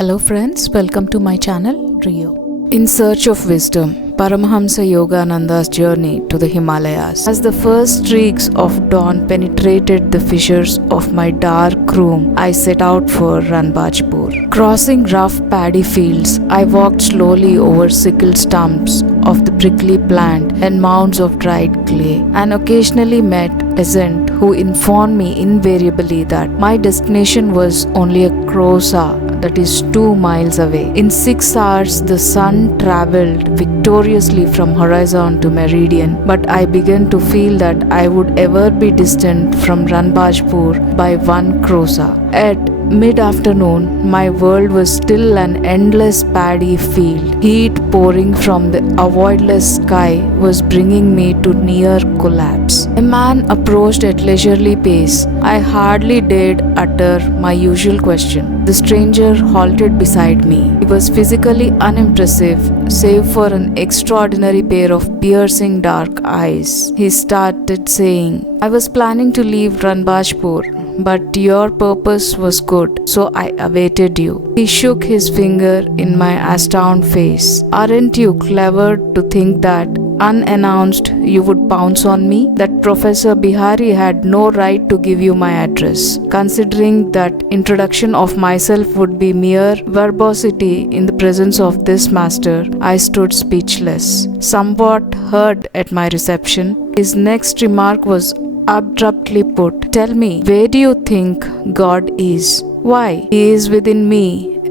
Hello friends, welcome to my channel Rio. In search of wisdom, Paramahansa Yogananda's journey to the Himalayas. As the first streaks of dawn penetrated the fissures of my dark room, I set out for Ranbajpur. Crossing rough paddy fields, I walked slowly over sickled stumps of the prickly plant and mounds of dried clay, and occasionally met a peasant who informed me invariably that my destination was only a crosa, that is 2 miles away. In 6 hours, the sun traveled victoriously from horizon to meridian, but I began to feel that I would ever be distant from Ranbajpur by 1 crosa. At mid-afternoon, my world was still an endless paddy field. Heat pouring from the avoidless sky was bringing me to near collapse. A man approached at leisurely pace. I hardly dared utter my usual question. The stranger halted beside me. He was physically unimpressive, save for an extraordinary pair of piercing dark eyes. He started saying, "I was planning to leave Ranbajpur, but your purpose was good, so I awaited you." He shook his finger in my astounded face. "Aren't you clever to think that unannounced you would pounce on me? That Professor Bihari had no right to give you my address. Considering that introduction of myself would be mere verbosity in the presence of this master, I stood speechless, somewhat hurt at my reception. His next remark was abruptly put. "Tell me, where do you think God is?" "Why, He is within me,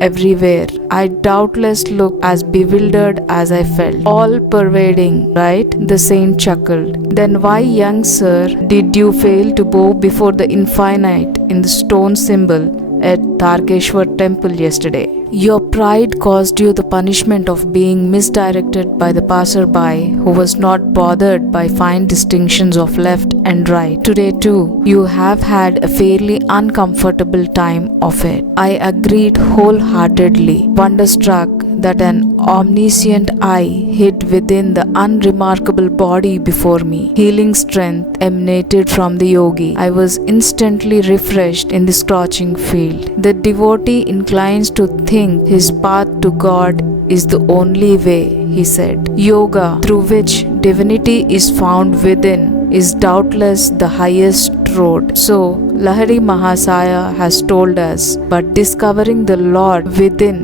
everywhere." I doubtless looked as bewildered as I felt. "All pervading, right?" the saint chuckled. "Then why, young sir, did you fail to bow before the infinite in the stone symbol at Tarkeshwar temple yesterday? Your pride caused you the punishment of being misdirected by the passerby who was not bothered by fine distinctions of left and right. Today too, you have had a fairly uncomfortable time of it." I agreed wholeheartedly, wonderstruck that an omniscient eye hid within the unremarkable body before me. Healing strength emanated from the yogi. I was instantly refreshed in the scorching field. The devotee inclines to think his path to God is the only way, he said. Yoga, through which divinity is found within, is doubtless the highest road. So Lahari Mahasaya has told us, but discovering the Lord within,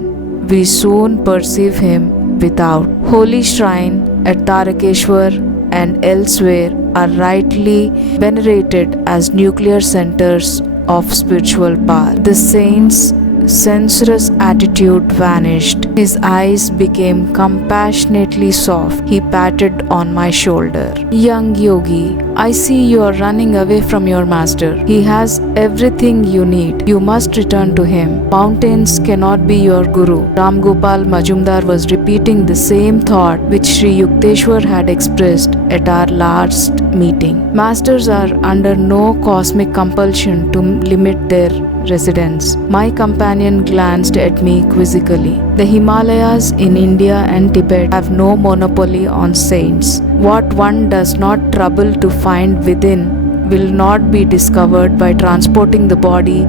we soon perceive Him without. Holy shrine at Tarakeshwar and elsewhere are rightly venerated as nuclear centers of spiritual power. The saint's censorious attitude vanished. His eyes became compassionately soft. He patted on my shoulder. "Young yogi, I see you are running away from your master. He has everything you need. You must return to him. Mountains cannot be your guru." Ram Gopal Majumdar was repeating the same thought which Sri Yukteswar had expressed at our last meeting. Masters are under no cosmic compulsion to limit their residence. My companion glanced at me quizzically. The Himalayas in India and Tibet have no monopoly on saints. What one does not trouble to find within will not be discovered by transporting the body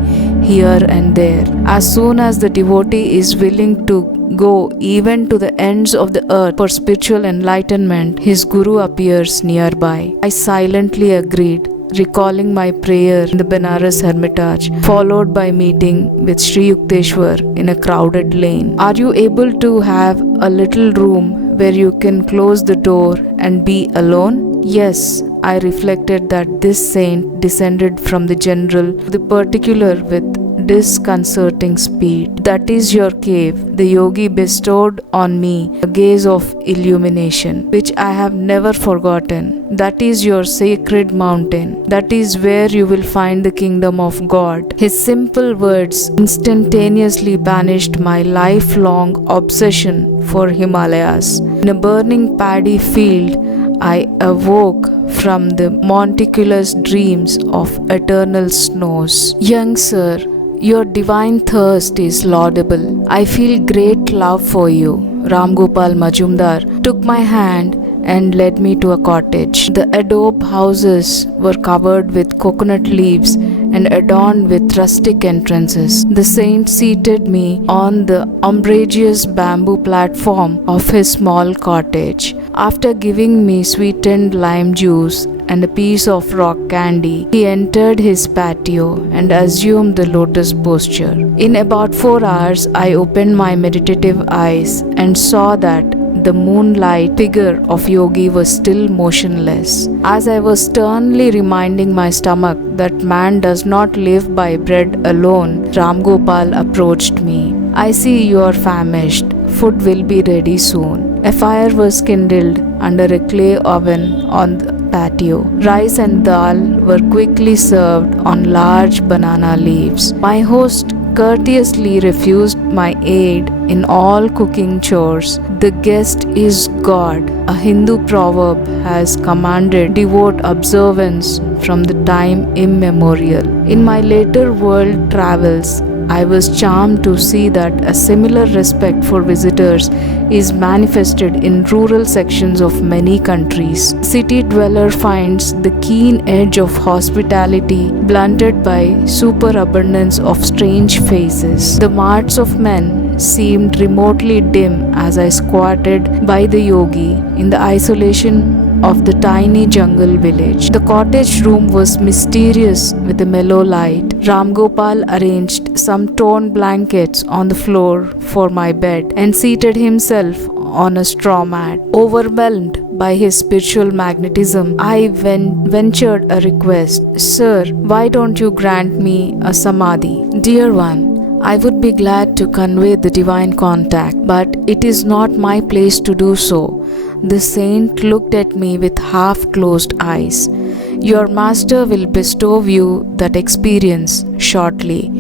here and there. As soon as the devotee is willing to go even to the ends of the earth for spiritual enlightenment, his guru appears nearby. I silently agreed, recalling my prayer in the Benares Hermitage, followed by meeting with Sri Yukteswar in a crowded lane. "Are you able to have a little room where you can close the door and be alone?" Yes, I reflected that this saint descended from the general to the particular with disconcerting speed. "That is your cave." The yogi bestowed on me a gaze of illumination, which I have never forgotten. "That is your sacred mountain. That is where you will find the kingdom of God." His simple words instantaneously banished my lifelong obsession for Himalayas. In a burning paddy field, I awoke from the monticulous dreams of eternal snows. "Young sir, your divine thirst is laudable. I feel great love for you." Ram Gopal Majumdar took my hand and led me to a cottage. The adobe houses were covered with coconut leaves and adorned with rustic entrances. The saint seated me on the umbrageous bamboo platform of his small cottage. After giving me sweetened lime juice and a piece of rock candy, he entered his patio and assumed the lotus posture. In about 4 hours, I opened my meditative eyes and saw that the moonlight figure of Yogi was still motionless. As I was sternly reminding my stomach that man does not live by bread alone, Ram Gopal approached me. I see you are famished. Food will be ready soon. A fire was kindled under a clay oven on the patio. Rice and dal were quickly served on large banana leaves. My host courteously refused my aid in all cooking chores. The guest is God. A Hindu proverb has commanded devout observance from the time immemorial. In my later world travels, I was charmed to see that a similar respect for visitors is manifested in rural sections of many countries. City dweller finds the keen edge of hospitality blunted by superabundance of strange faces. The marts of men seemed remotely dim as I squatted by the yogi in the isolation of the tiny jungle village. The cottage room was mysterious with a mellow light. Ram Gopal arranged some torn blankets on the floor for my bed and seated himself on a straw mat. Overwhelmed by his spiritual magnetism, I ventured a request. Sir, why don't you grant me a samadhi? Dear one, I would be glad to convey the divine contact, but it is not my place to do so. The saint looked at me with half-closed eyes. Your master will bestow you that experience shortly.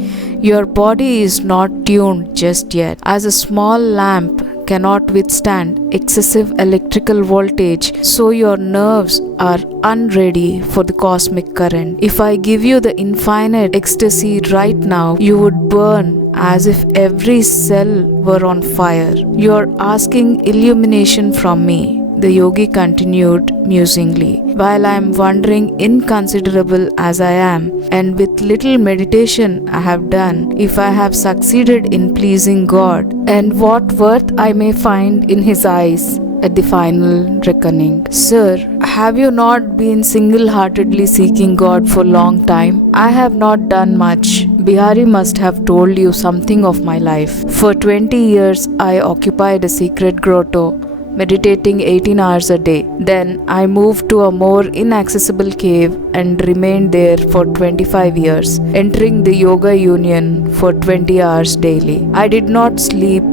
Your body is not tuned just yet. As a small lamp cannot withstand excessive electrical voltage, so your nerves are unready for the cosmic current. If I give you the infinite ecstasy right now, you would burn as if every cell were on fire. You are asking illumination from me, the yogi continued musingly. While I am wondering, inconsiderable as I am, and with little meditation I have done, if I have succeeded in pleasing God, and what worth I may find in His eyes at the final reckoning. Sir, have you not been single-heartedly seeking God for a long time? I have not done much. Bihari must have told you something of my life. For 20 years I occupied a secret grotto, meditating 18 hours a day. Then I moved to a more inaccessible cave and remained there for 25 years, entering the yoga union for 20 hours daily. I did not sleep,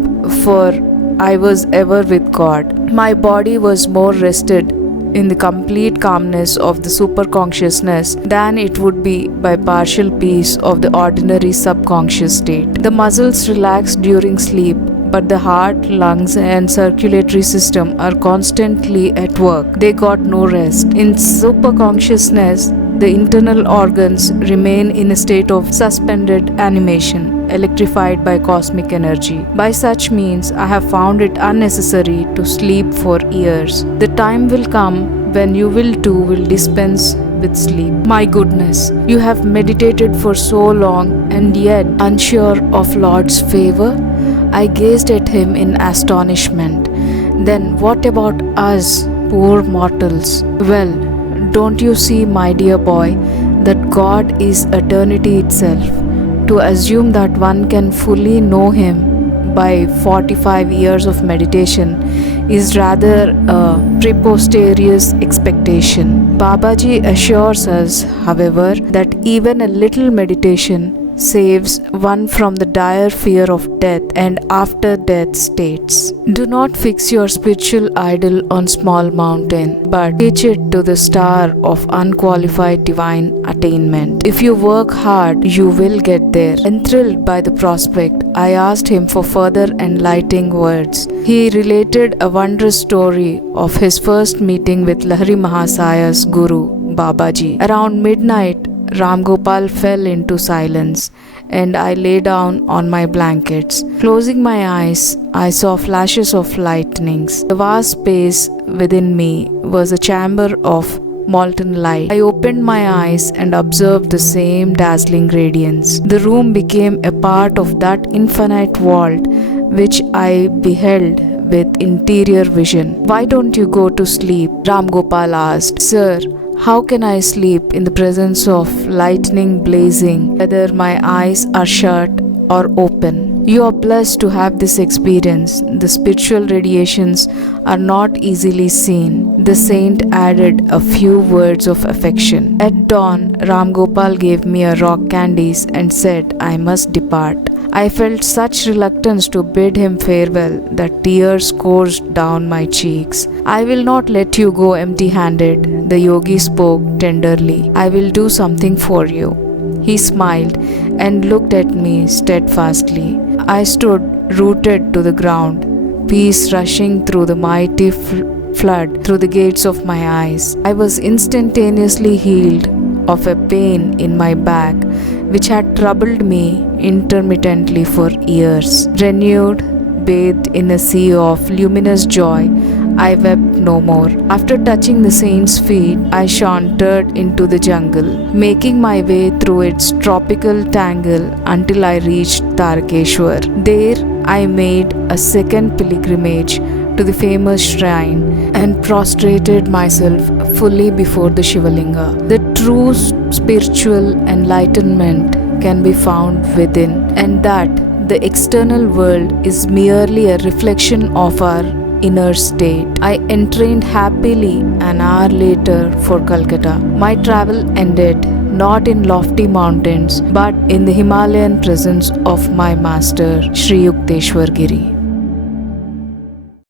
for I was ever with God. My body was more rested in the complete calmness of the superconsciousness than it would be by partial peace of the ordinary subconscious state. The muscles relax during sleep, but the heart, lungs and circulatory system are constantly at work. They got no rest. In superconsciousness, the internal organs remain in a state of suspended animation, electrified by cosmic energy. By such means, I have found it unnecessary to sleep for years. The time will come when you will dispense with sleep. My goodness, you have meditated for so long and yet unsure of Lord's favor? I gazed at him in astonishment. Then what about us, poor mortals? Well, don't you see, my dear boy, that God is eternity itself? To assume that one can fully know Him by 45 years of meditation is rather a preposterous expectation. Babaji assures us, however, that even a little meditation saves one from the dire fear of death and after-death states. Do not fix your spiritual idol on small mountain, but pitch it to the star of unqualified divine attainment. If you work hard, you will get there. Enthralled by the prospect, I asked him for further enlightening words. He related a wondrous story of his first meeting with Lahari Mahasaya's guru, Babaji. Around midnight, Ram Gopal fell into silence, and I lay down on my blankets. Closing my eyes, I saw flashes of lightnings. The vast space within me was a chamber of molten light. I opened my eyes and observed the same dazzling radiance. The room became a part of that infinite vault which I beheld with interior vision. "Why don't you go to sleep?" Ram Gopal asked. "Sir, how can I sleep in the presence of lightning blazing, whether my eyes are shut or open? You are blessed to have this experience. The spiritual radiations are not easily seen." The saint added a few words of affection. At dawn, Ram Gopal gave me a rock candies and said I must depart. I felt such reluctance to bid him farewell that tears coursed down my cheeks. "I will not let you go empty-handed," the yogi spoke tenderly. "I will do something for you." He smiled and looked at me steadfastly. I stood rooted to the ground, peace rushing through the mighty flood through the gates of my eyes. I was instantaneously healed of a pain in my back which had troubled me intermittently for years. Renewed, bathed in a sea of luminous joy, I wept no more. After touching the saint's feet, I sauntered into the jungle, making my way through its tropical tangle until I reached Tarakeshwar. There I made a second pilgrimage to the famous shrine and prostrated myself fully before the Shivalinga. The true spiritual enlightenment can be found within, and that the external world is merely a reflection of our inner state. I entrained happily an hour later for Calcutta. My travel ended not in lofty mountains but in the Himalayan presence of my master, Sri Yukteswar Giri.